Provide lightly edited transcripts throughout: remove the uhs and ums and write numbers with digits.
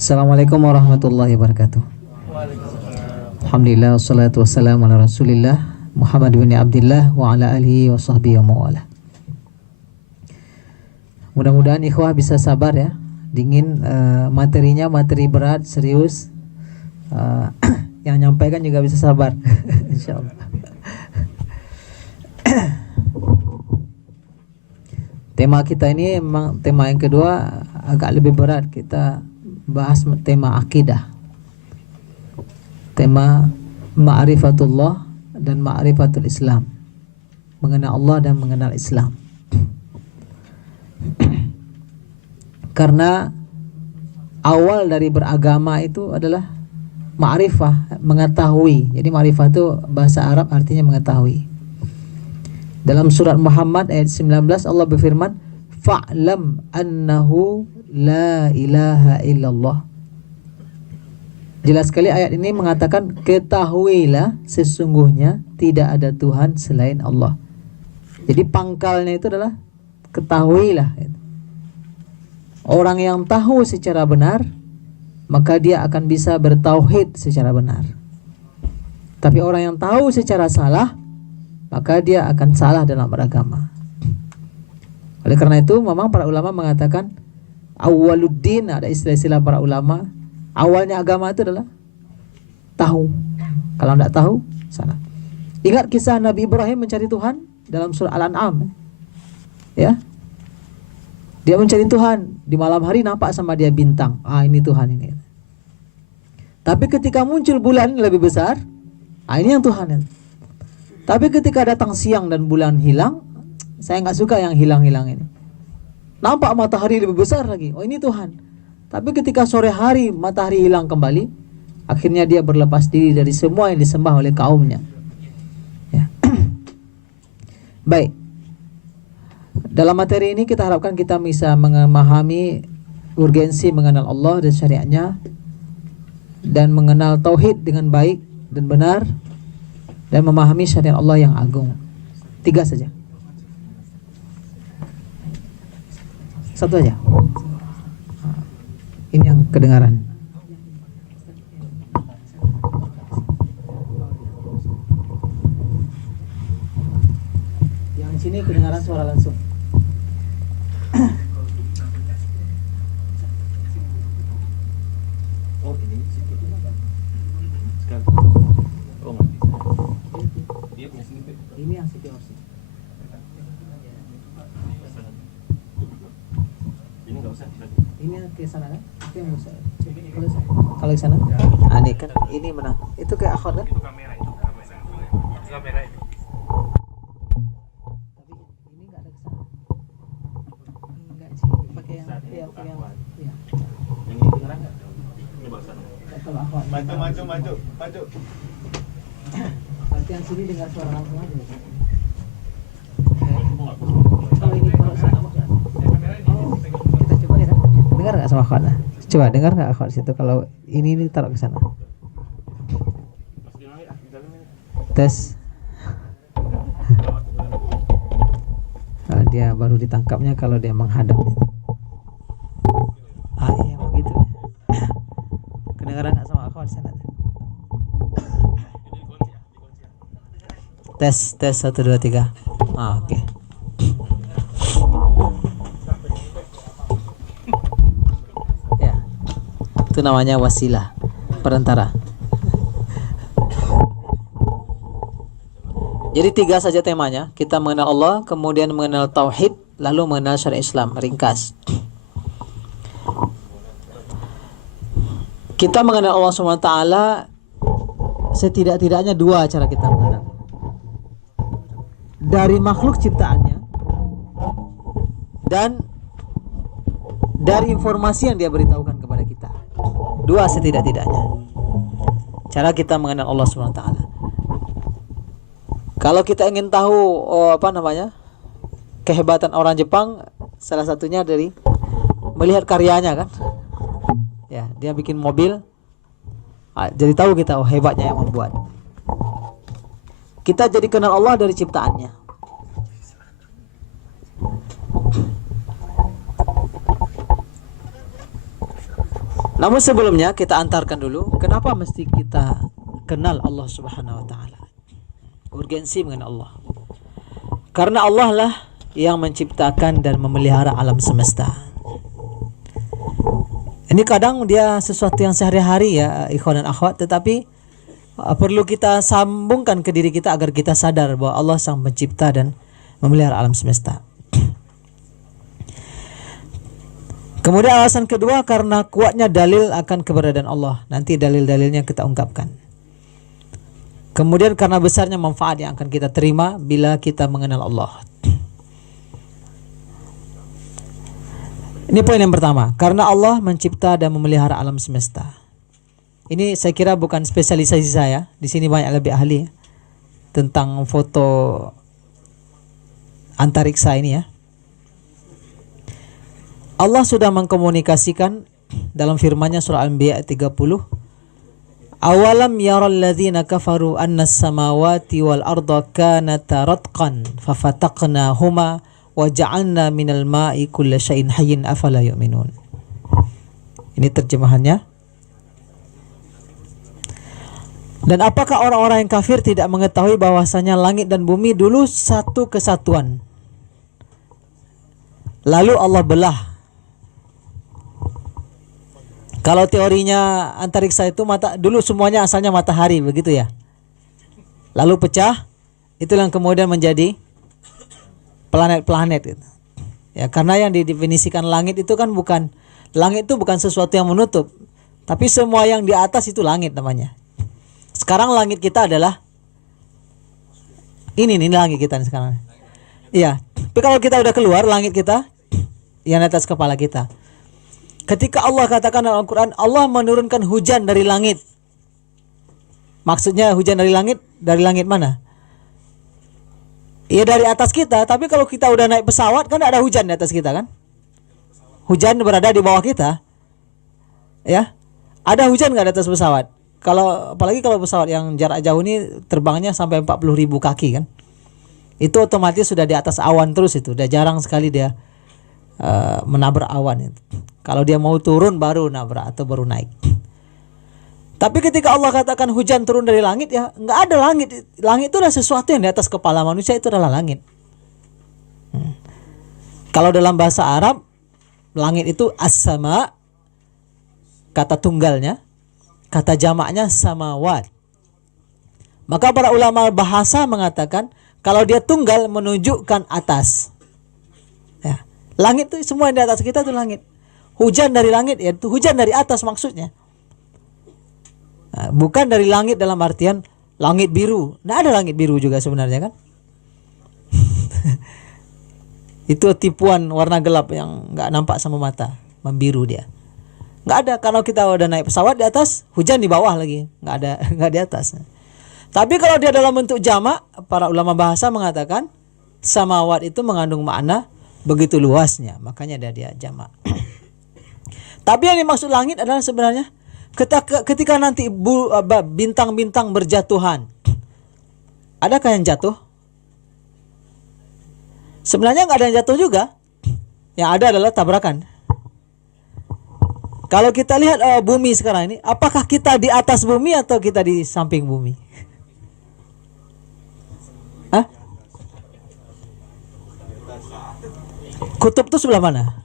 Assalamualaikum warahmatullahi wabarakatuh. Alhamdulillah wassalatu wassalamu ala Rasulillah Muhammad bin Abdullah wa ala alihi wa sahbihi wa mawala. Mudah-mudahan ikhwah bisa sabar ya. Dingin materinya materi berat, serius. Yang nyampaikan juga bisa sabar. Insyaallah. Tema kita ini memang tema yang kedua agak lebih berat. Kita bahas tema akidah, tema ma'rifatullah dan ma'rifatul Islam, mengenal Allah dan mengenal Islam. Karena awal dari beragama itu adalah ma'rifah, mengetahui. Jadi ma'rifah itu bahasa Arab artinya mengetahui. Dalam surat Muhammad ayat 19 Allah berfirman, fa'lam annahu la ilaha illallah. Jelas sekali ayat ini mengatakan ketahuilah sesungguhnya tidak ada Tuhan selain Allah. Jadi pangkalnya itu adalah ketahuilah. Orang yang tahu secara benar maka dia akan bisa bertauhid secara benar. Tapi orang yang tahu secara salah maka dia akan salah dalam beragama. Oleh karena itu memang para ulama mengatakan awwaluddin, ada istilah-istilah para ulama, awalnya agama itu adalah tahu. Kalau tidak tahu, salah. Ingat kisah Nabi Ibrahim mencari Tuhan dalam surah Al-An'am. Ya. Dia mencari Tuhan, di malam hari nampak sama dia bintang. Ini Tuhan ini. Tapi ketika muncul bulan lebih besar, ini yang Tuhan. Tapi ketika datang siang dan bulan hilang, saya nggak suka yang hilang-hilang ini. Nampak matahari lebih besar lagi. Ini Tuhan. Tapi ketika sore hari matahari hilang kembali, akhirnya dia berlepas diri dari semua yang disembah oleh kaumnya. Ya. Baik. Dalam materi ini kita harapkan kita bisa memahami urgensi mengenal Allah dan syariatnya, dan mengenal tauhid dengan baik dan benar, dan memahami syariat Allah yang agung. 3 saja. Satu aja. Ini yang kedengaran. Yang sini kedengaran suara langsung. Oh ini sedikit. Oh dia punya sedikit. Ini yang sedikit. Ini ke sana kan? Itu yang usah. Kalau ke sana? Ini kan ini menang. Itu kayak akhwat kan? Itu kamera itu. Kamera itu. Tapi ini enggak ada ke sana. Enggak sih, pakai yang pakai yang ya. Yang ini kedengeran enggak? Coba sana. Kalau akhwat. Maju. Berarti yang sini dengar suara langsung aja. Kalau ini kalau sana kita coba ya. Dengar nggak sama akhwat? Coba dengar nggak akhwat situ kalau ini taruh ke sana. Tes. Dia baru ditangkapnya kalau dia menghadap. Iya begitu. Kedengaran nggak sama akhwat sana? Tes 1 2 3. Oke. Ya. Itu namanya wasilah, perantara. Jadi 3 saja temanya. Kita mengenal Allah, kemudian mengenal tauhid, lalu mengenal syariat Islam. Ringkas. Kita mengenal Allah SWT setidak-tidaknya 2 cara kita mengenal. Dari makhluk ciptaannya dan dari informasi yang dia beritahukan kepada kita. 2 setidak-tidaknya cara kita mengenal Allah SWT. Kalau kita ingin tahu kehebatan orang Jepang, salah satunya dari melihat karyanya kan. Ya, dia bikin mobil, jadi tahu kita hebatnya yang membuat. Kita jadi kenal Allah dari ciptaannya. Namun sebelumnya kita antarkan dulu kenapa mesti kita kenal Allah Subhanahu wa taala. Urgensi mengenal Allah. Karena Allah lah yang menciptakan dan memelihara alam semesta. Ini kadang dia sesuatu yang sehari-hari ya ikhwan dan akhwat, tetapi perlu kita sambungkan ke diri kita agar kita sadar bahwa Allah sang pencipta dan memelihara alam semesta. Kemudian alasan kedua karena kuatnya dalil akan keberadaan Allah. Nanti dalil-dalilnya kita ungkapkan. Kemudian karena besarnya manfaat yang akan kita terima bila kita mengenal Allah. Ini poin yang pertama, karena Allah mencipta dan memelihara alam semesta. Ini saya kira bukan spesialisasi saya. Di sini banyak lebih ahli tentang foto antariksa ini ya. Allah sudah mengkomunikasikan dalam firman-Nya surah Al-Anbiya 30. Awalam yaral ladzina kafaru annas samawati wal arda kanata ratqan fafataqnahuma wa ja'alna minal ma'i kulla syai'in hayyin afala yu'minun. Ini terjemahannya. Dan apakah orang-orang yang kafir tidak mengetahui bahwasanya langit dan bumi dulu satu kesatuan, lalu Allah belah. Kalau teorinya antariksa itu dulu semuanya asalnya matahari begitu ya. Lalu pecah, itulah yang kemudian menjadi planet-planet gitu. Ya, karena yang didefinisikan langit itu kan langit itu bukan sesuatu yang menutup, tapi semua yang di atas itu langit namanya. Sekarang langit kita adalah ini langit kita nih sekarang. Iya, tapi kalau kita udah keluar langit kita yang atas kepala kita. Ketika Allah katakan dalam Al-Quran, Allah menurunkan hujan dari langit. Maksudnya hujan dari langit mana? Iya dari atas kita, tapi kalau kita udah naik pesawat kan ada hujan di atas kita kan? Hujan berada di bawah kita. Ya. Ada hujan nggak di atas pesawat? Apalagi kalau pesawat yang jarak jauh ini terbangnya sampai 40.000 kaki kan? Itu otomatis sudah di atas awan terus itu. Udah jarang sekali dia menabrak awan itu. Kalau dia mau turun baru nabrak atau baru naik. Tapi ketika Allah katakan hujan turun dari langit, ya nggak ada langit. Langit itu adalah sesuatu yang di atas kepala manusia, itu adalah langit. Kalau dalam bahasa Arab, langit itu as-sama, kata tunggalnya, kata jamaknya samawat. Maka para ulama bahasa mengatakan kalau dia tunggal menunjukkan atas. Ya, langit itu semua yang di atas kita itu langit. Hujan dari langit, yaitu hujan dari atas maksudnya. Nah, bukan dari langit dalam artian langit biru. Nah, ada langit biru juga sebenarnya kan. Itu tipuan warna gelap yang nggak nampak sama mata, membiru dia. Nggak ada. Kalau kita udah naik pesawat di atas, hujan di bawah lagi, nggak di atas. Tapi kalau dia dalam bentuk jamak, para ulama bahasa mengatakan samawat itu mengandung makna begitu luasnya, makanya dia jamak. Tapi yang dimaksud langit adalah sebenarnya ketika nanti bintang-bintang berjatuhan, adakah yang jatuh? Sebenarnya nggak ada yang jatuh juga. Yang ada adalah tabrakan. Kalau kita lihat bumi sekarang ini, apakah kita di atas bumi atau kita di samping bumi? Hah? Kutub itu sebelah mana?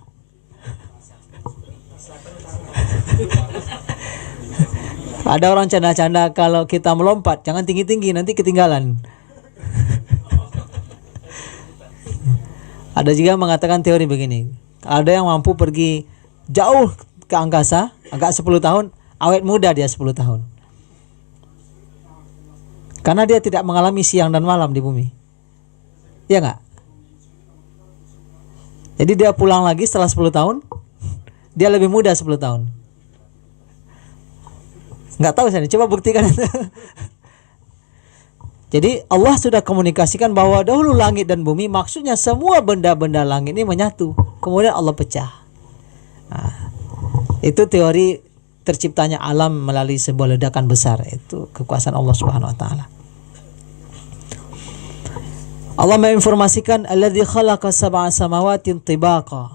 Ada orang canda-canda kalau kita melompat jangan tinggi-tinggi nanti ketinggalan. Ada juga mengatakan teori begini, ada yang mampu pergi jauh ke angkasa agak 10 tahun, awet muda dia 10 tahun. Karena dia tidak mengalami siang dan malam di bumi. Iya enggak? Jadi dia pulang lagi setelah 10 tahun, dia lebih muda 10 tahun. Nggak tahu saya, coba buktikan. Jadi Allah sudah komunikasikan bahwa dahulu langit dan bumi, maksudnya semua benda-benda langit ini menyatu, kemudian Allah pecah. Nah, itu teori terciptanya alam melalui sebuah ledakan besar, itu kekuasaan Allah Subhanahu wa taala. Allah menginformasikan alladzi khalaqa sab'a samawatin tibaqa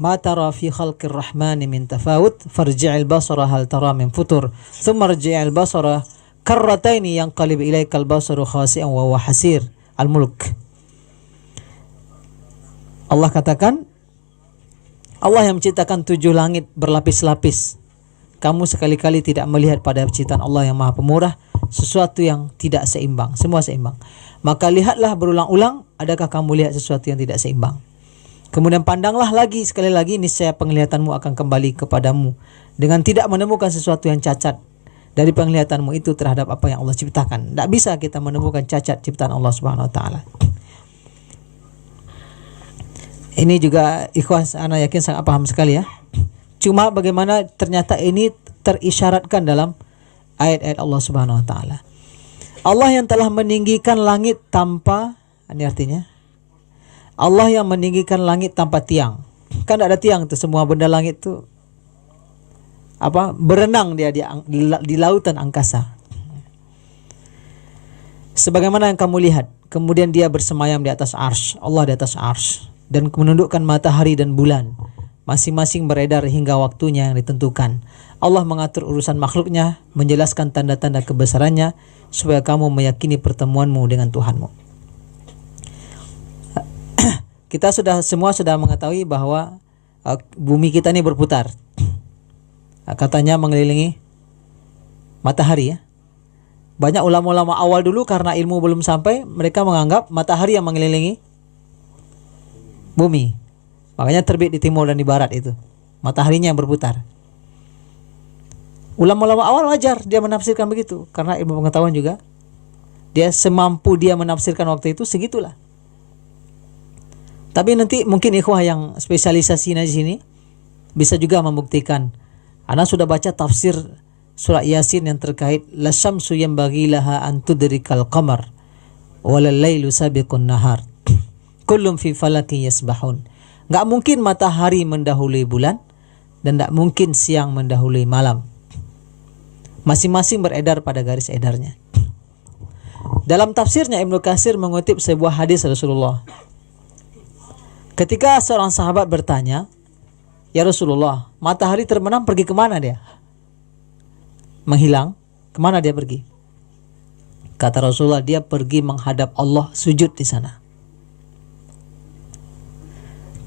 ma tara fi khalqir rahmani min tafawut farji'il basara hal tara min futur thumma rji'il basara karrataini yanqalib ilaikal basaru khasi'an wa huwa hasir. Al-Mulk. Allah katakan, Allah yang menciptakan 7 langit berlapis-lapis. Kamu sekali-kali tidak melihat pada ciptaan Allah yang Maha Pemurah sesuatu yang tidak seimbang, semua seimbang. Maka lihatlah berulang-ulang, adakah kamu lihat sesuatu yang tidak seimbang? Kemudian pandanglah lagi sekali lagi, niscaya penglihatanmu akan kembali kepadamu dengan tidak menemukan sesuatu yang cacat dari penglihatanmu itu terhadap apa yang Allah ciptakan. Tidak bisa kita menemukan cacat ciptaan Allah Subhanahu wa taala. Ini juga ikhwas, ana yakin sangat paham sekali ya. Cuma bagaimana ternyata ini terisyaratkan dalam ayat-ayat Allah Subhanahu wa taala. Allah yang telah meninggikan langit tanpa, ini artinya Allah yang meninggikan langit tanpa tiang. Kan ada tiang tuh, semua benda langit tuh berenang dia di lautan angkasa. Sebagaimana yang kamu lihat, kemudian dia bersemayam di atas arsy, Allah di atas arsy, dan menundukkan matahari dan bulan, masing-masing beredar hingga waktunya yang ditentukan. Allah mengatur urusan makhluknya, menjelaskan tanda-tanda kebesarannya, supaya kamu meyakini pertemuanmu dengan Tuhanmu. Kita semua sudah mengetahui bahwa bumi kita ini berputar. Katanya mengelilingi matahari ya. Banyak ulama-ulama awal dulu karena ilmu belum sampai, mereka menganggap matahari yang mengelilingi bumi. Makanya terbit di timur dan di barat itu. Mataharinya yang berputar. Ulama-ulama awal wajar dia menafsirkan begitu, karena ilmu pengetahuan juga. Dia semampu dia menafsirkan waktu itu, segitulah. Tapi nanti mungkin ikhwah yang spesialisasi di sini bisa juga membuktikan. Ana sudah baca tafsir surah Yasin yang terkait la syamsu yanbaghi laha an tudrikal qamar walal lailu sabiqun nahar kullum fi falakin yasbahun. Enggak mungkin matahari mendahului bulan dan enggak mungkin siang mendahului malam. Masing-masing beredar pada garis edarnya. Dalam tafsirnya Ibnu Katsir mengutip sebuah hadis Rasulullah. Ketika seorang sahabat bertanya, "Ya Rasulullah, matahari terbenam pergi kemana dia? Menghilang? Kemana dia pergi?" Kata Rasulullah, dia pergi menghadap Allah, sujud di sana.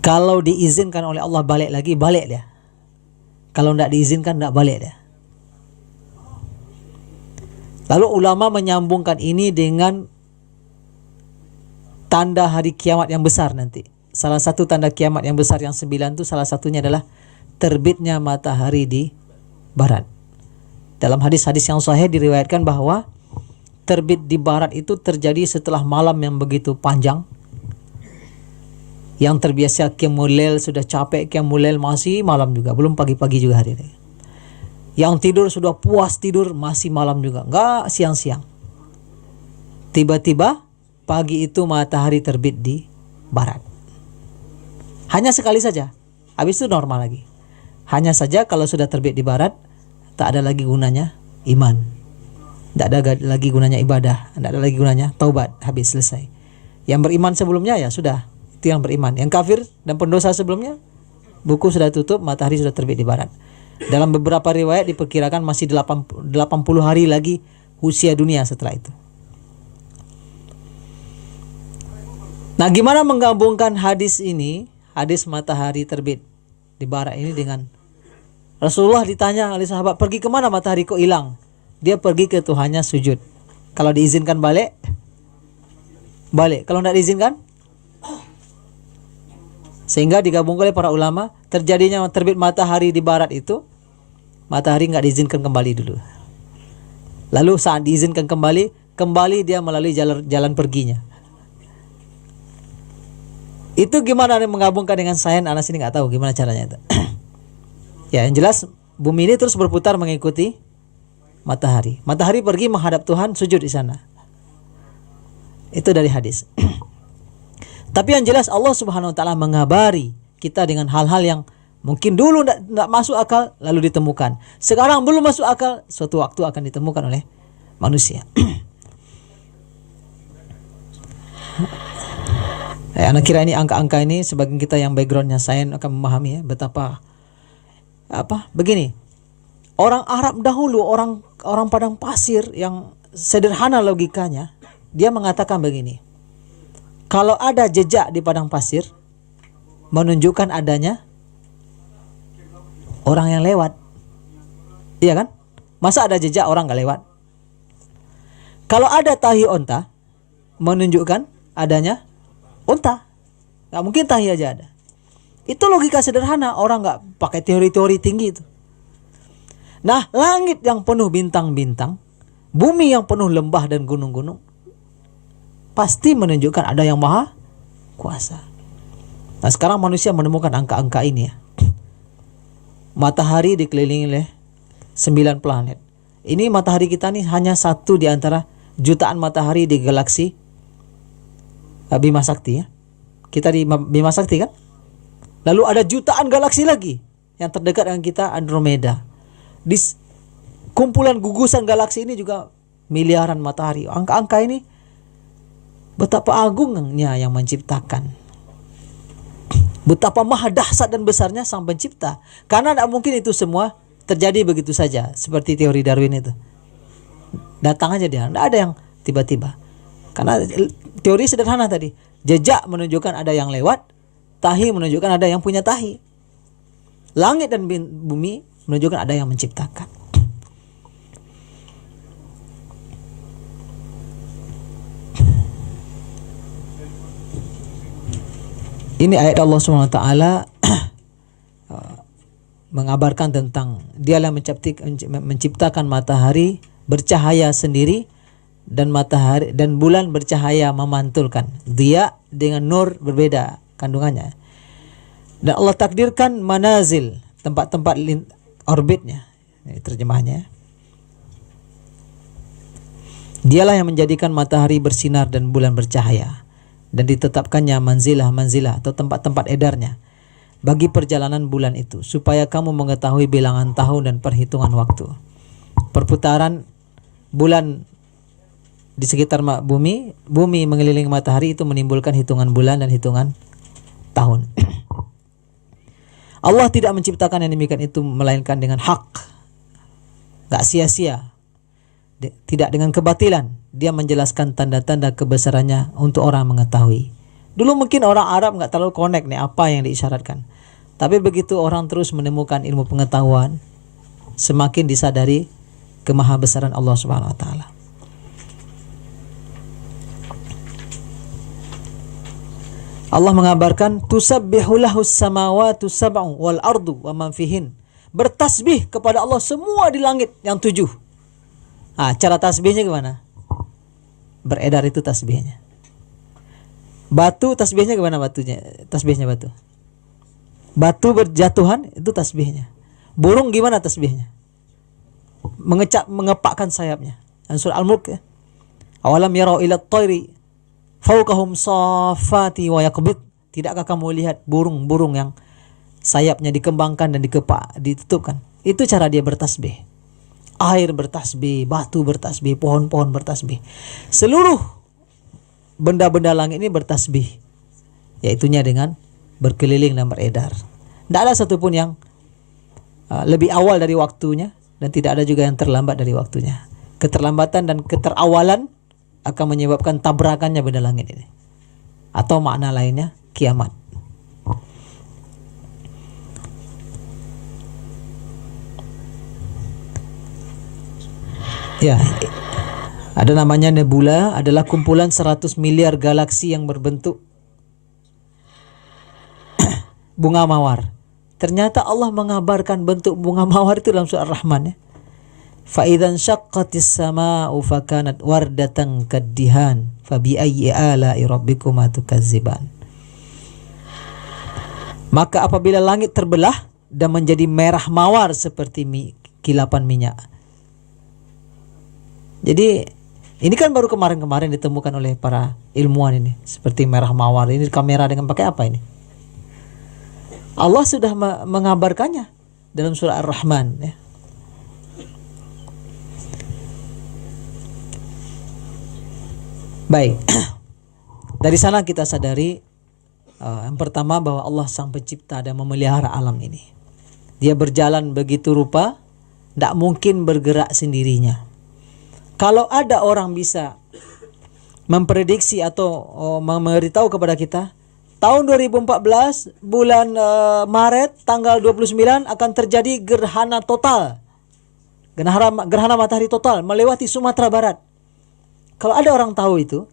Kalau diizinkan oleh Allah balik lagi, balik dia. Kalau tidak diizinkan, tidak balik dia. Lalu ulama menyambungkan ini dengan tanda hari kiamat yang besar nanti. Salah satu tanda kiamat yang besar yang 9 itu salah satunya adalah terbitnya matahari di barat. Dalam hadis-hadis yang sahih diriwayatkan bahwa terbit di barat itu terjadi setelah malam yang begitu panjang. Yang terbiasa qiyamul lail sudah capek qiyamul lail masih malam juga, belum pagi-pagi juga hari ini. Yang tidur sudah puas tidur masih malam juga, enggak siang-siang. Tiba-tiba pagi itu matahari terbit di barat. Hanya sekali saja, habis itu normal lagi. Hanya saja kalau sudah terbit di barat, tak ada lagi gunanya iman, tak ada lagi gunanya ibadah, tak ada lagi gunanya taubat, habis selesai. Yang beriman sebelumnya ya sudah, itu yang beriman. Yang kafir dan pendosa sebelumnya, buku sudah tutup, matahari sudah terbit di barat. Dalam beberapa riwayat diperkirakan masih 80 hari lagi usia dunia setelah itu. Nah, gimana menggabungkan hadis ini, hadis matahari terbit di barat ini dengan Rasulullah ditanya oleh sahabat, pergi kemana matahari kok hilang? Dia pergi ke Tuhannya sujud. Kalau diizinkan balik, balik. Kalau tidak diizinkan, sehingga digabungkan oleh para ulama, terjadinya terbit matahari di barat itu, matahari nggak diizinkan kembali dulu. Lalu saat diizinkan kembali dia melalui jalan perginya. Itu gimana menggabungkan dengan sains? Anas ini nggak tahu gimana caranya itu. Ya, yang jelas bumi ini terus berputar mengikuti matahari. Matahari pergi menghadap Tuhan, sujud di sana. Itu dari hadis. Tapi yang jelas Allah Subhanahu wa taala mengabari kita dengan hal-hal yang mungkin dulu tidak masuk akal lalu ditemukan. Sekarang belum masuk akal, suatu waktu akan ditemukan oleh manusia. Anak kira ini angka-angka ini sebagian kita yang backgroundnya sains akan memahami ya betapa begini. Orang Arab dahulu, orang padang pasir yang sederhana logikanya, dia mengatakan begini. Kalau ada jejak di padang pasir menunjukkan adanya orang yang lewat. Iya kan? Masa ada jejak orang gak lewat? Kalau ada tahi onta menunjukkan adanya unta. Gak mungkin tahi aja ada. Itu logika sederhana, orang gak pakai teori-teori tinggi itu. Nah, langit yang penuh bintang-bintang, bumi yang penuh lembah dan gunung-gunung, pasti menunjukkan ada yang maha kuasa. Nah, sekarang manusia menemukan angka-angka ini ya. Matahari dikelilingi oleh 9 planet. Ini matahari kita nih hanya satu di antara jutaan matahari di galaksi Bima Sakti ya. Kita di Bima Sakti kan? Lalu ada jutaan galaksi lagi yang terdekat dengan kita, Andromeda. Di kumpulan gugusan galaksi ini juga miliaran matahari. Angka-angka ini betapa agungnya yang menciptakan. Betapa maha dahsyat dan besarnya sang pencipta. Karena tidak mungkin itu semua terjadi begitu saja. Seperti teori Darwin itu. Datang aja dia. Tidak ada yang tiba-tiba. Karena teori sederhana tadi. Jejak menunjukkan ada yang lewat. Tahi menunjukkan ada yang punya tahi. Langit dan bumi menunjukkan ada yang menciptakan. Ini ayat Allah SWT mengabarkan tentang Dialah menciptakan matahari bercahaya sendiri dan matahari dan bulan bercahaya memantulkan. Dia dengan nur berbeda kandungannya. Dan Allah takdirkan manazil, tempat-tempat orbitnya. Ini terjemahnya. Dialah yang menjadikan matahari bersinar dan bulan bercahaya. Dan ditetapkannya manzilah-manzilah atau tempat-tempat edarnya bagi perjalanan bulan itu, supaya kamu mengetahui bilangan tahun dan perhitungan waktu. Perputaran bulan di sekitar bumi mengelilingi matahari itu menimbulkan hitungan bulan dan hitungan tahun. Allah tidak menciptakan yang demikian itu melainkan dengan hak, gak sia-sia, tidak dengan kebatilan. Dia menjelaskan tanda-tanda kebesarannya untuk orang mengetahui. Dulu mungkin orang Arab gak terlalu connect nih apa yang diisyaratkan. Tapi begitu orang terus menemukan ilmu pengetahuan, semakin disadari kemahabesaran Allah Subhanahu wa taala. Allah mengabarkan tusabbihu lahus samawati sab'u wal ardu wa man fihin. Bertasbih kepada Allah semua di langit yang 7. Cara tasbihnya gimana? Beredar itu tasbihnya. Batu tasbihnya gimana batunya? Tasbihnya batu. Batu berjatuhan itu tasbihnya. Burung gimana tasbihnya? Mengepakkan sayapnya. Surah Al-Mulk ya. Awalam yarau ila at-tayri fawqahum saffati wa yaqbid. Tidakkah kamu lihat burung-burung yang sayapnya dikembangkan dan ditutupkan? Itu cara dia bertasbih. Air bertasbih, batu bertasbih, pohon-pohon bertasbih. Seluruh benda-benda langit ini bertasbih, yaitunya dengan berkeliling dan beredar. Tidak ada satupun yang lebih awal dari waktunya, dan tidak ada juga yang terlambat dari waktunya. Keterlambatan dan keterawalan akan menyebabkan tabrakannya benda langit ini, atau makna lainnya kiamat. Ya, ada namanya nebula, adalah kumpulan 100 miliar galaksi yang berbentuk bunga mawar. Ternyata Allah mengabarkan bentuk bunga mawar itu dalam surah Ar-Rahman ya. Fa idzan syaqqatis samaa'u fakanat wardatan kaddihan fa bi ayyi ala'i rabbikuma tukazziban. Maka apabila langit terbelah dan menjadi merah mawar seperti kilapan minyak. Jadi ini kan baru kemarin-kemarin ditemukan oleh para ilmuwan ini, seperti merah mawar ini kamera dengan pakai apa ini? Allah sudah mengabarkannya dalam surah Ar-Rahman ya. Baik. Dari sana kita sadari Yang pertama, bahwa Allah sang pencipta dan memelihara alam ini. Dia berjalan begitu rupa, tidak mungkin bergerak sendirinya. Kalau ada orang bisa memprediksi atau memberitahu kepada kita, tahun 2014 bulan Maret tanggal 29 akan terjadi gerhana total. Gerhana matahari total melewati Sumatera Barat. Kalau ada orang tahu itu,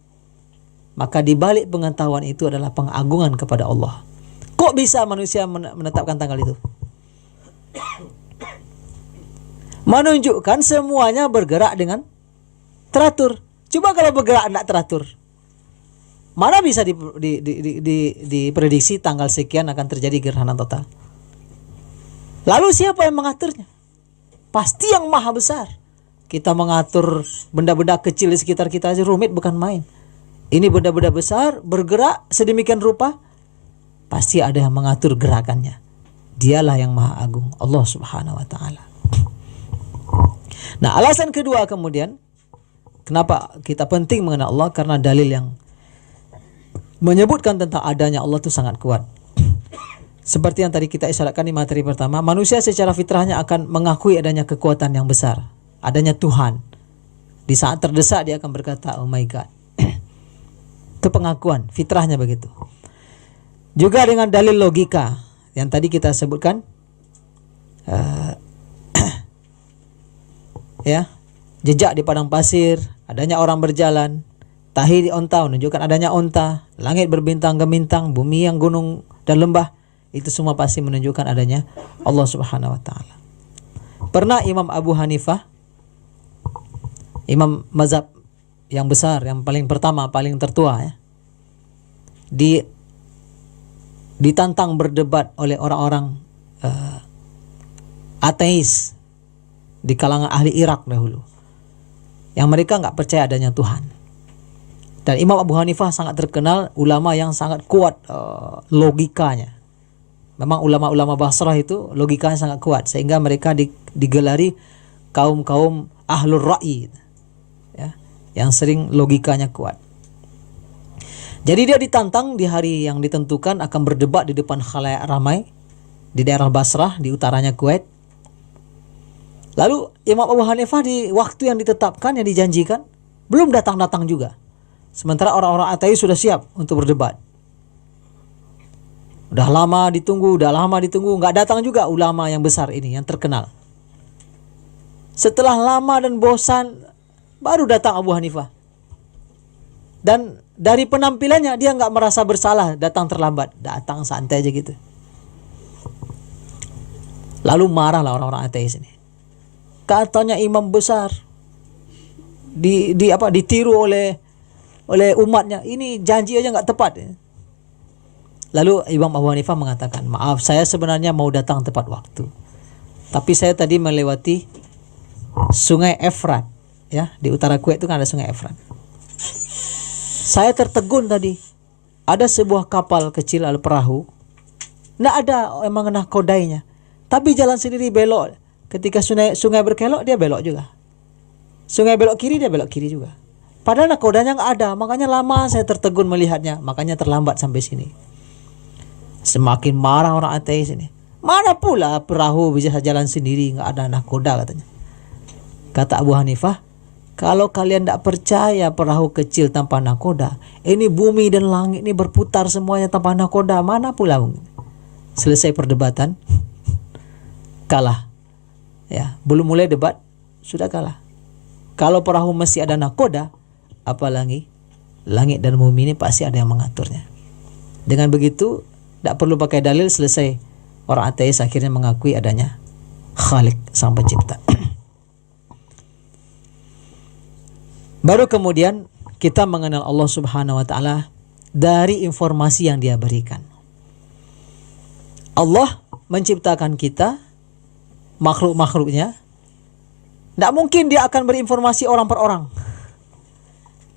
maka di balik pengetahuan itu adalah pengagungan kepada Allah. Kok bisa manusia menetapkan tanggal itu? Menunjukkan semuanya bergerak dengan teratur. Coba kalau bergerak tidak teratur, mana bisa diprediksi tanggal sekian akan terjadi gerhana total? Lalu siapa yang mengaturnya? Pasti yang maha besar. Kita mengatur benda-benda kecil di sekitar kita aja rumit, bukan main. Ini benda-benda besar bergerak sedemikian rupa, pasti ada yang mengatur gerakannya. Dialah yang maha agung, Allah Subhanahu wa ta'ala. Nah, alasan kedua kemudian, kenapa kita penting mengenal Allah? Karena dalil yang menyebutkan tentang adanya Allah itu sangat kuat. Seperti yang tadi kita isyaratkan di materi pertama, manusia secara fitrahnya akan mengakui adanya kekuatan yang besar, adanya Tuhan. Di saat terdesak dia akan berkata, oh my God. Itu pengakuan, fitrahnya begitu. Juga dengan dalil logika yang tadi kita sebutkan, ya, jejak di padang pasir, adanya orang berjalan, tahi di onta menunjukkan adanya onta, langit berbintang gemintang, bumi yang gunung dan lembah, itu semua pasti menunjukkan adanya Allah Subhanahu wa ta'ala. Pernah Imam Abu Hanifah, imam mazhab yang besar, yang paling pertama, paling tertua, ya, ditantang berdebat oleh orang-orang ateis di kalangan ahli Irak dahulu, yang mereka nggak percaya adanya Tuhan. Dan Imam Abu Hanifah sangat terkenal ulama yang sangat kuat logikanya. Memang ulama-ulama Basrah itu logikanya sangat kuat, sehingga mereka digelari kaum-kaum ahlur ra'i, ya, yang sering logikanya kuat. Jadi dia ditantang di hari yang ditentukan akan berdebat di depan khalayak ramai di daerah Basrah, di utaranya Kuwait. Lalu Imam Abu Hanifah di waktu yang ditetapkan, yang dijanjikan, belum datang-datang juga. Sementara orang-orang ateis sudah siap untuk berdebat. Udah lama ditunggu, nggak datang juga ulama yang besar ini, yang terkenal. Setelah lama dan bosan, baru datang Abu Hanifah. Dan dari penampilannya dia nggak merasa bersalah datang terlambat, datang santai aja gitu. Lalu marahlah orang-orang ateis ini. Katanya imam besar ditiru oleh umatnya. Ini janji aja nggak tepat. Lalu Imam Abu Hanifah mengatakan, maaf, saya sebenarnya mau datang tepat waktu, tapi saya tadi melewati Sungai Efrat, ya, di utara Kuwait itu kan ada Sungai Efrat. Saya tertegun tadi, ada sebuah kapal kecil atau perahu, nggak ada emang nahkodainya, tapi jalan sendiri belok. Ketika sungai berkelok, dia belok juga. Sungai belok kiri, dia belok kiri juga. Padahal nahkodanya nggak ada, makanya lama saya tertegun melihatnya, makanya terlambat sampai sini. Semakin marah orang ateis ini. Mana pula perahu bisa jalan sendiri, nggak ada nahkoda katanya. Kata Abu Hanifah, kalau kalian tidak percaya perahu kecil tanpa nahkoda, ini bumi dan langit ini berputar semuanya tanpa nahkoda, mana pula. Selesai perdebatan, kalah. Ya, belum mulai debat sudah kalah. Kalau perahu masih ada nahkoda, apalagi langit dan bumi ini pasti ada yang mengaturnya. Dengan begitu, tidak perlu pakai dalil, selesai. Orang ateis akhirnya mengakui adanya Khalik, sang pencipta. Baru kemudian kita mengenal Allah Subhanahu wa ta'ala dari informasi yang dia berikan. Allah menciptakan kita, makhluk-makhluknya. Tidak mungkin dia akan berinformasi orang per orang.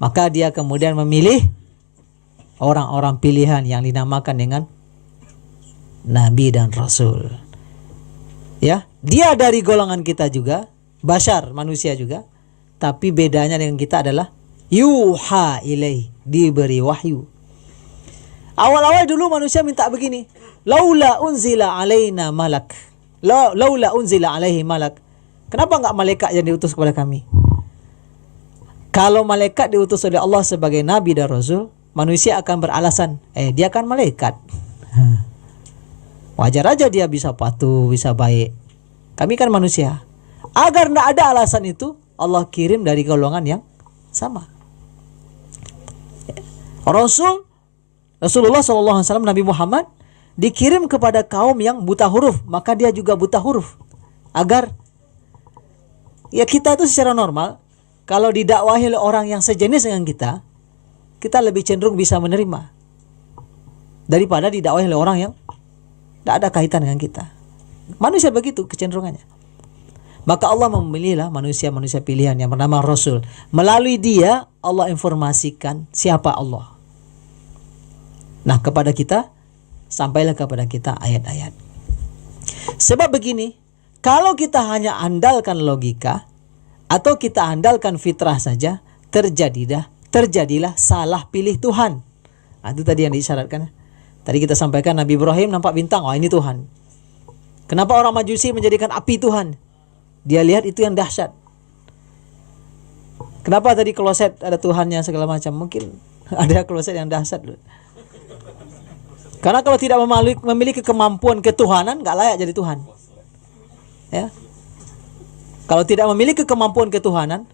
Maka dia kemudian memilih orang-orang pilihan yang dinamakan dengan Nabi dan Rasul. Ya, dia dari golongan kita juga, bashar, manusia juga, tapi bedanya dengan kita adalah yuha ilaih, diberi wahyu. Awal-awal dulu manusia minta begini, laula unzila alaina malak, laula unzila alaihi malak. Kenapa enggak malaikat yang diutus kepada kami? Kalau malaikat diutus oleh Allah sebagai nabi dan rasul, manusia akan beralasan, dia kan malaikat. Wajar aja dia bisa patuh, bisa baik. Kami kan manusia. Agar tidak ada alasan itu, Allah kirim dari golongan yang sama. Rasulullah SAW, Nabi Muhammad dikirim kepada kaum yang buta huruf, maka dia juga buta huruf. Agar ya kita itu secara normal, kalau didakwahi oleh orang yang sejenis dengan kita lebih cenderung bisa menerima daripada didakwahi oleh orang yang tidak ada kaitan dengan kita. Manusia begitu kecenderungannya. Maka Allah memilihlah manusia-manusia pilihan yang bernama Rasul. Melalui dia Allah informasikan siapa Allah. Nah, kepada kita, sampailah kepada kita ayat-ayat. Sebab begini, kalau kita hanya andalkan logika atau kita andalkan fitrah saja, terjadilah salah pilih Tuhan. Nah, itu tadi yang disyaratkan. Tadi kita sampaikan Nabi Ibrahim nampak bintang, oh ini Tuhan. Kenapa orang Majusi menjadikan api Tuhan? Dia lihat itu yang dahsyat. Kenapa tadi kloset ada Tuhannya segala macam? Mungkin ada kloset yang dahsyat. Karena kalau tidak memiliki kemampuan ketuhanan, nggak layak jadi Tuhan. Ya. Kalau tidak memiliki kemampuan ketuhanan,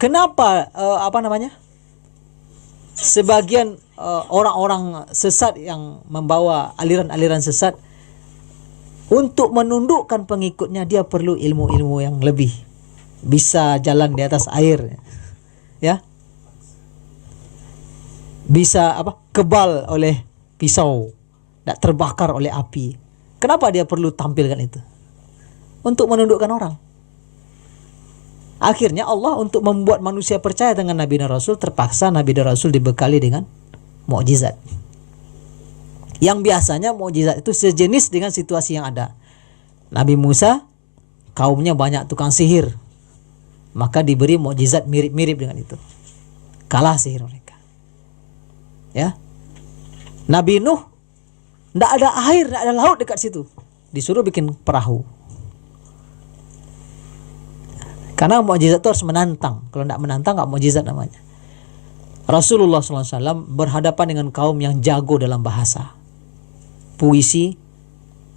kenapa sebagian orang-orang sesat yang membawa aliran-aliran sesat, untuk menundukkan pengikutnya dia perlu ilmu-ilmu yang lebih, bisa jalan di atas air, ya, bisa kebal oleh pisau, tidak terbakar oleh api. Kenapa dia perlu tampilkan itu? Untuk menundukkan orang. Akhirnya Allah untuk membuat manusia percaya dengan Nabi dan Rasul, terpaksa Nabi dan Rasul dibekali dengan mukjizat. Yang biasanya mukjizat itu sejenis dengan situasi yang ada. Nabi Musa, kaumnya banyak tukang sihir, maka diberi mukjizat mirip-mirip dengan itu. Kalah sihir mereka. Ya. Nabi Nuh, tidak ada air, tidak ada laut dekat situ, disuruh bikin perahu. Karena mukjizat itu harus menantang. Kalau tidak menantang, nggak mukjizat namanya. Rasulullah SAW berhadapan dengan kaum yang jago dalam bahasa. Puisi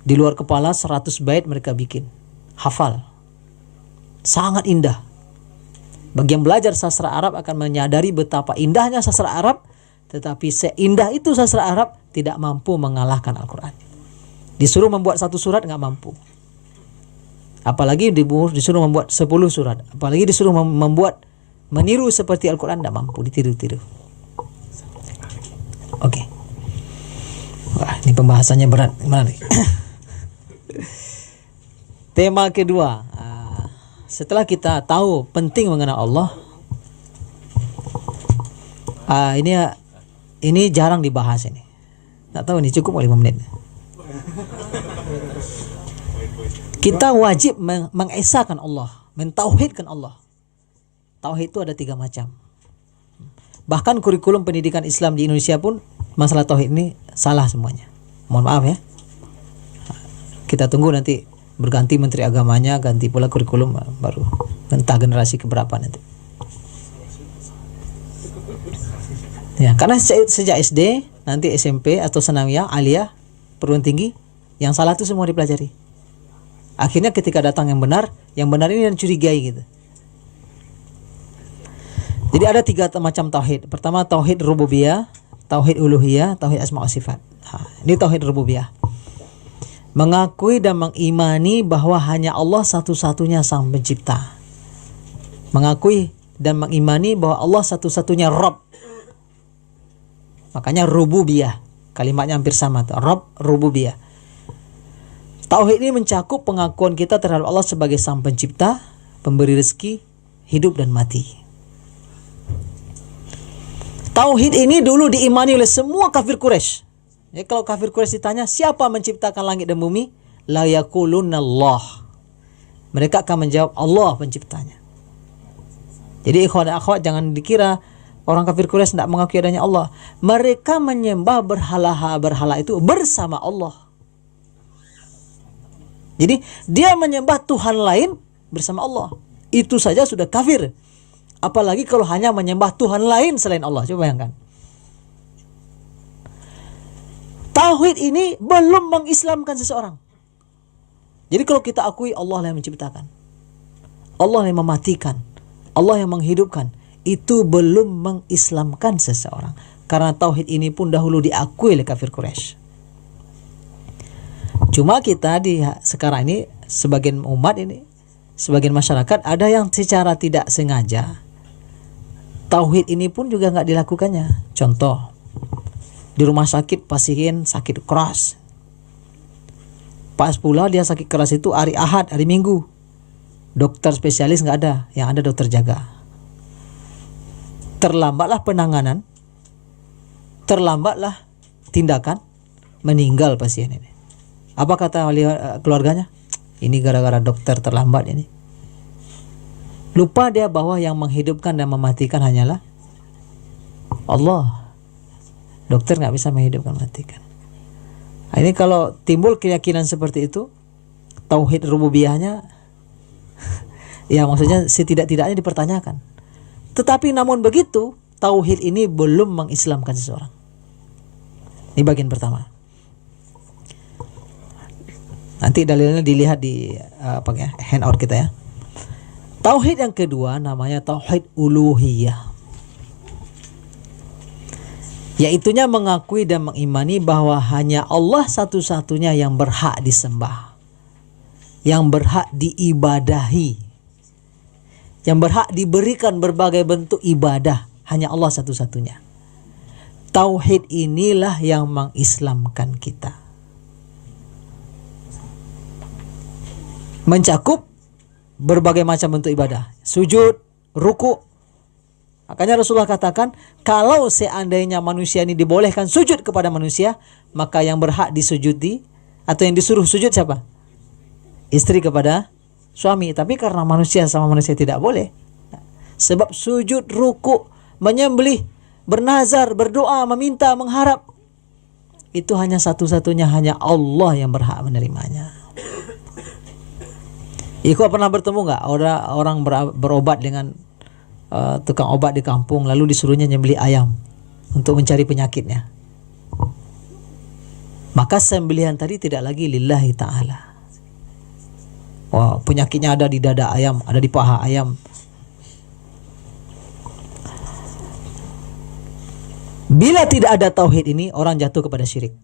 di luar kepala 100 bait mereka bikin, hafal, sangat indah. Bagi yang belajar sastra Arab akan menyadari betapa indahnya sastra Arab, tetapi seindah itu sastra Arab tidak mampu mengalahkan Al-Quran. Disuruh membuat 1 surat nggak mampu, apalagi disuruh membuat 10 surat, apalagi disuruh meniru seperti Al-Quran, tidak mampu, ditiru-tiru. Oke. Wah, ini pembahasannya berat. Gimana nih? Tema kedua, setelah kita tahu penting mengenal Allah, ini jarang dibahas ini. Nggak tahu ini cukup 5 menit. Kita wajib mengesahkan Allah, mentauhidkan Allah. Tauhid itu ada 3 macam. Bahkan kurikulum pendidikan Islam di Indonesia pun masalah tauhid ini salah semuanya. Mohon maaf ya. Kita tunggu nanti berganti menteri agamanya, ganti pula kurikulum, baru entah generasi keberapa nanti. Ya, karena sejak SD, nanti SMP atau sanawiyah, aliyah, perguruan tinggi, yang salah itu semua dipelajari. Akhirnya ketika datang yang benar ini yang curigai gitu. Jadi ada 3 macam tauhid. Pertama tauhid rububiyah, tauhid uluhiyah, tauhid asma wa sifat. Ini tauhid rububiyah. Mengakui dan mengimani bahwa hanya Allah satu-satunya sang pencipta. Mengakui dan mengimani bahwa Allah satu-satunya Rabb. Makanya rububiyah. Kalimatnya hampir sama tuh. Rabb, rububiyah. Tauhid ini mencakup pengakuan kita terhadap Allah sebagai sang pencipta, pemberi rezeki, hidup dan mati. Tauhid ini dulu diimani oleh semua kafir Quraisy. Ya, kalau kafir Quraisy ditanya siapa menciptakan langit dan bumi, la yaqulunallah. Mereka akan menjawab Allah penciptanya. Jadi ikhwan dan akhwat, jangan dikira Orang kafir Quraisy tidak mengakui adanya Allah. Mereka menyembah berhala itu bersama Allah. Jadi dia menyembah Tuhan lain bersama Allah. Itu saja sudah kafir. Apalagi kalau hanya menyembah Tuhan lain selain Allah. Coba bayangkan. Tauhid ini belum mengislamkan seseorang. Jadi kalau kita akui Allah yang menciptakan, Allah yang mematikan, Allah yang menghidupkan, itu belum mengislamkan seseorang. Karena tauhid ini pun dahulu diakui oleh kafir Quraisy. Cuma kita di sekarang ini, sebagian umat ini, sebagian masyarakat, ada yang secara tidak sengaja tauhid ini pun juga nggak dilakukannya. Contoh, di rumah sakit pasien sakit keras. Pas pula dia sakit keras itu hari Ahad, hari Minggu. Dokter spesialis nggak ada, yang ada dokter jaga. Terlambatlah penanganan, terlambatlah tindakan, meninggal pasien ini. Apa kata keluarganya? Ini gara-gara dokter terlambat ini. Lupa dia bahwa yang menghidupkan dan mematikan hanyalah Allah. Dokter nggak bisa menghidupkan, mematikan. Nah, ini kalau timbul keyakinan seperti itu, tauhid rububiyahnya, ya maksudnya setidak-tidaknya dipertanyakan. Tetapi namun begitu, tauhid ini belum mengislamkan seseorang. Ini bagian pertama. Nanti dalilnya dilihat di handout kita ya. Tauhid yang kedua namanya tauhid uluhiyah. Yaitunya mengakui dan mengimani bahwa hanya Allah satu-satunya yang berhak disembah, yang berhak diibadahi, yang berhak diberikan berbagai bentuk ibadah, hanya Allah satu-satunya. Tauhid inilah yang mengislamkan kita. Mencakup berbagai macam bentuk ibadah, sujud, ruku. Makanya Rasulullah katakan, kalau seandainya manusia ini dibolehkan sujud kepada manusia, maka yang berhak disujudi atau yang disuruh sujud siapa? Istri kepada suami. Tapi karena manusia sama manusia tidak boleh. Sebab sujud, ruku, menyembelih, bernazar, berdoa, meminta, mengharap, itu hanya satu-satunya, hanya Allah yang berhak menerimanya. Iko pernah bertemu nggak orang berobat dengan tukang obat di kampung, lalu disuruhnya nyembelih ayam untuk mencari penyakitnya? Maka sembelihan tadi tidak lagi lillahi ta'ala. Wah, penyakitnya ada di dada ayam, ada di paha ayam. Bila tidak ada tauhid ini, orang jatuh kepada syirik.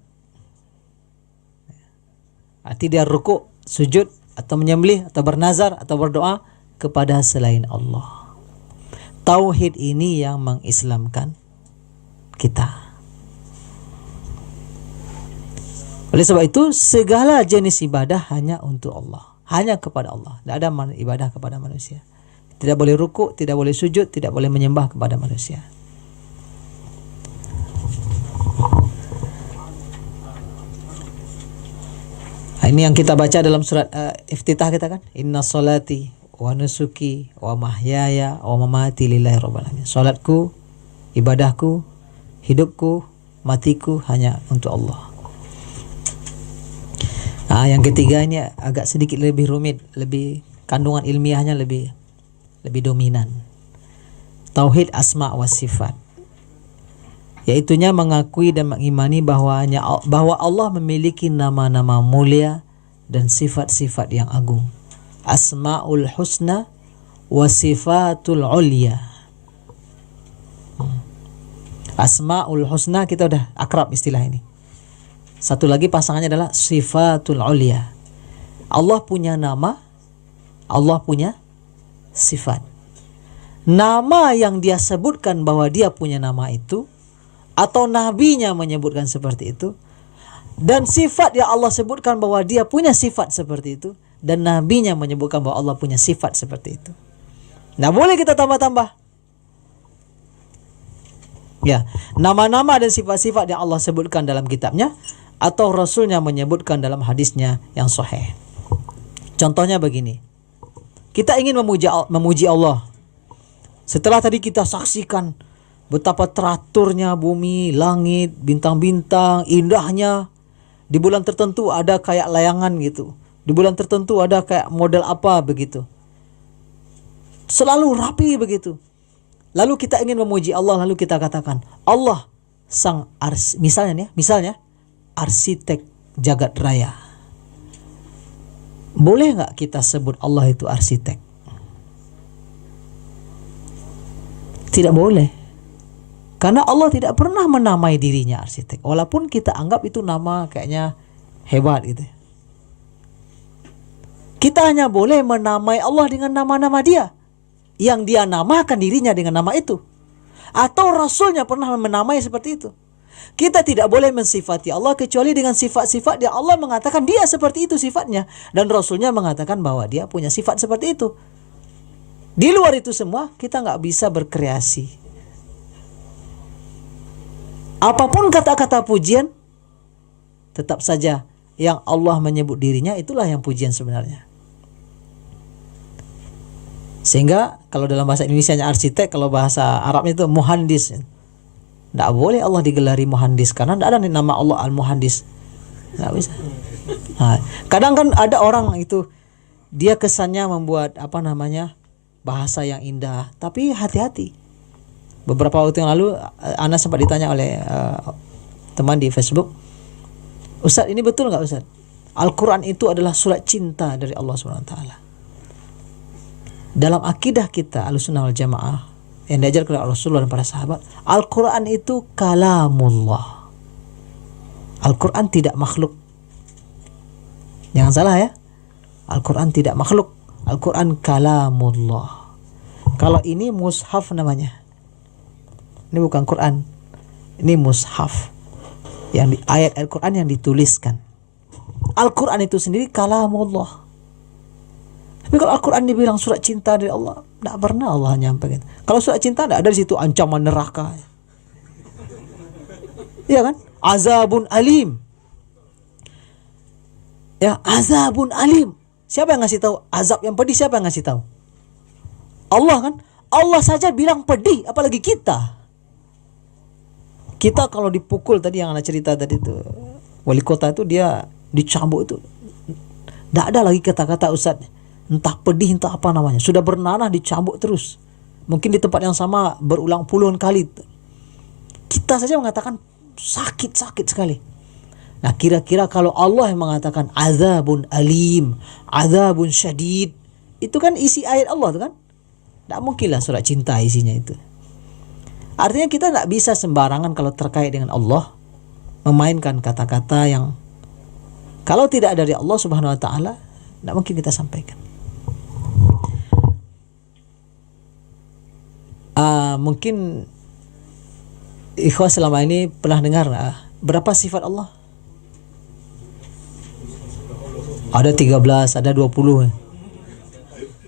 Arti dia rukuk, sujud, atau menyembelih, atau bernazar, atau berdoa kepada selain Allah. Tauhid ini yang mengislamkan kita. Oleh sebab itu, segala jenis ibadah hanya untuk Allah, hanya kepada Allah. Tidak ada ibadah kepada manusia. Tidak boleh rukuk, tidak boleh sujud, tidak boleh menyembah kepada manusia. Ini yang kita baca dalam surat Iftitah kita kan, inna salati wa nusuki wa mahyaya wa mamati lillahi rabbil alamin. Salatku, ibadahku, hidupku, matiku hanya untuk Allah. Nah, yang ketiga ini agak sedikit lebih rumit, lebih kandungan ilmiahnya lebih dominan. Tauhid asma wa sifat. Yaitunya mengakui dan mengimani bahwa Allah memiliki nama-nama mulia dan sifat-sifat yang agung. Asmaul husna wa sifatul ulya. Asmaul husna kita udah akrab istilah ini. Satu lagi pasangannya adalah sifatul ulya. Allah punya nama, Allah punya sifat. Nama yang dia sebutkan bahwa dia punya nama itu, atau nabinya menyebutkan seperti itu, dan sifat yang Allah sebutkan bahwa dia punya sifat seperti itu, dan nabinya menyebutkan bahwa Allah punya sifat seperti itu. Nah, boleh kita tambah-tambah. Ya, nama-nama dan sifat-sifat yang Allah sebutkan dalam kitabnya atau Rasulnya menyebutkan dalam hadisnya yang sahih. Contohnya begini. Kita ingin memuji Allah. Setelah tadi kita saksikan Betapa teraturnya bumi, langit, bintang-bintang, indahnya. Di bulan tertentu ada kayak layangan gitu. Di bulan tertentu ada kayak model apa begitu. Selalu rapi begitu. Lalu kita ingin memuji Allah, lalu kita katakan, Allah sang misalnya arsitek jagat raya. Boleh nggak kita sebut Allah itu arsitek? Tidak boleh. Karena Allah tidak pernah menamai dirinya arsitek. Walaupun kita anggap itu nama kayaknya hebat gitu. Kita hanya boleh menamai Allah dengan nama-nama dia. Yang dia namakan dirinya dengan nama itu. Atau Rasulnya pernah menamai seperti itu. Kita tidak boleh mensifati Allah kecuali dengan sifat-sifat dia. Allah mengatakan dia seperti itu sifatnya. Dan Rasulnya mengatakan bahwa dia punya sifat seperti itu. Di luar itu semua kita nggak bisa berkreasi. Apapun kata-kata pujian, tetap saja yang Allah menyebut dirinya itulah yang pujian sebenarnya. Sehingga kalau dalam bahasa Indonesianya arsitek, kalau bahasa Arabnya itu muhandis. Tidak boleh Allah digelari muhandis karena tidak ada nama Allah al-muhandis. Tidak bisa. Nah, kadang kan ada orang itu dia kesannya membuat bahasa yang indah, tapi hati-hati. Beberapa waktu yang lalu Ana sempat ditanya oleh teman di Facebook, Ustaz, ini betul nggak Ustaz? Al-Quran itu adalah surat cinta dari Allah SWT. Dalam akidah kita Ahlussunnah wal Jamaah yang diajarkan oleh Rasulullah dan para sahabat, Al-Quran itu kalamullah. Al-Quran tidak makhluk. Jangan salah ya. Al-Quran tidak makhluk. Al-Quran kalamullah. Kalau ini mushaf namanya. Ini bukan Quran. Ini mushaf. Yang ayat Al-Quran yang dituliskan. Al-Quran itu sendiri kalamullah. Tapi kalau Al-Quran dibilang surat cinta dari Allah, tidak pernah Allah nyampaikan. Kalau surat cinta tidak ada di situ ancaman neraka. Iya kan? Azabun alim. Ya, azabun alim. Siapa yang ngasih tahu azab yang pedih? Siapa yang ngasih tahu? Allah kan? Allah saja bilang pedih, apalagi kita. Kita kalau dipukul tadi yang anak cerita tadi itu, wali kota itu dia dicambuk itu, tidak ada lagi kata-kata Ustaz. Entah pedih, entah apa namanya. Sudah bernanah dicambuk terus. Mungkin di tempat yang sama berulang puluhan kali. Kita saja mengatakan sakit sekali. Nah, kira-kira kalau Allah yang mengatakan azabun alim, azabun syadid, itu kan isi ayat Allah itu kan? Tidak mungkinlah surat cinta isinya itu. Artinya kita tidak bisa sembarangan kalau terkait dengan Allah memainkan kata-kata yang kalau tidak dari Allah Subhanahu wa taala tidak mungkin kita sampaikan. Mungkin ikhwah selama ini pernah dengar berapa sifat Allah? Ada 13, ada 20.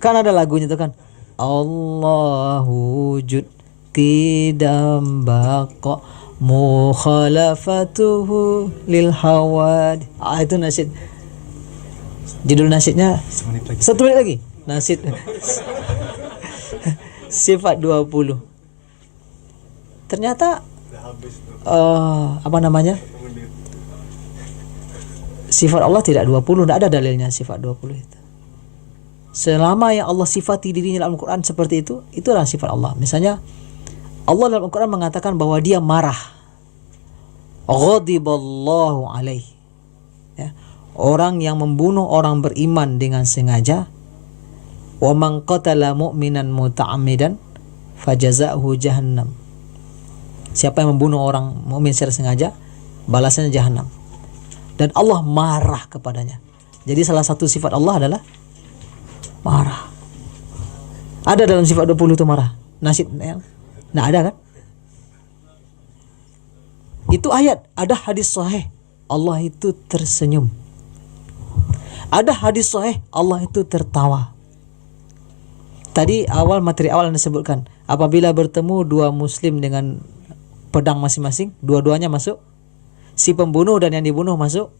Kan ada lagunya itu kan. Allahu wujud qidam baqa mukhalafatuhu lil hawad. Itu nasyid. Judul nasyidnya 1 menit lagi. Nasyid. Sifat 20. Ternyata sifat Allah tidak 20, tidak ada dalilnya sifat 20 itu. Selama yang Allah sifati dirinya dalam Al-Quran seperti itu, itulah sifat Allah. Misalnya Allah dalam Al-Quran mengatakan bahwa dia marah. Ghadiballahu alaih. Ya. Orang yang membunuh orang beriman dengan sengaja, wa man qatala mu'minan muta'ammidan fajaza'uhu jahannam. Siapa yang membunuh orang mukmin secara sengaja, balasannya jahannam. Dan Allah marah kepadanya. Jadi salah satu sifat Allah adalah marah. Ada dalam sifat 20 itu marah. Nasyid yang nah ada kan? Itu ayat. Ada hadis sahih, Allah itu tersenyum. Ada hadis sahih, Allah itu tertawa. Tadi materi awal Anda sebutkan, apabila bertemu dua muslim dengan pedang masing-masing, dua-duanya masuk, si pembunuh dan yang dibunuh masuk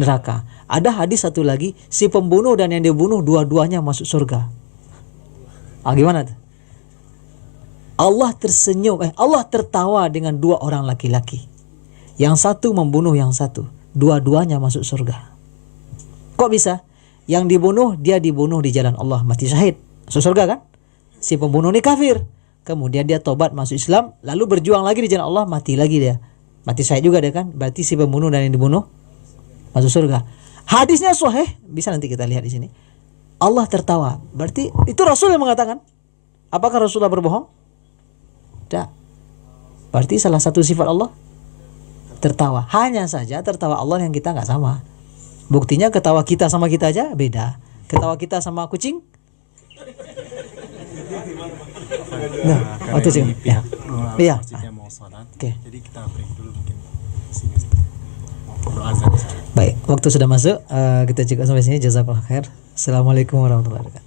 neraka. Ada hadis satu lagi, si pembunuh dan yang dibunuh dua-duanya masuk surga. Gimana tuh? Allah tertawa dengan dua orang laki-laki. Yang satu membunuh yang satu. Dua-duanya masuk surga. Kok bisa? Yang dibunuh, dia dibunuh di jalan Allah, mati syahid. Masuk surga kan? Si pembunuh ini kafir. Kemudian dia tobat masuk Islam, lalu berjuang lagi di jalan Allah, mati lagi dia. Mati syahid juga dia kan? Berarti si pembunuh dan yang dibunuh masuk surga. Hadisnya sahih, bisa nanti kita lihat di sini. Allah tertawa. Berarti itu Rasul yang mengatakan. Apakah Rasulullah berbohong? Tidak. Berarti salah satu sifat Allah tertawa. Hanya saja tertawa Allah yang kita nggak sama. Buktinya ketawa kita sama kita aja beda. Ketawa kita sama kucing. Nah, waktu sih. Ya. Iya. Mau sholat. Oke. Jadi kita break dulu mungkin sini. Mau azan. Baik, waktu sudah masuk. Kita cukup sampai sini. Jazakallah khair. Assalamualaikum warahmatullahi wabarakatuh.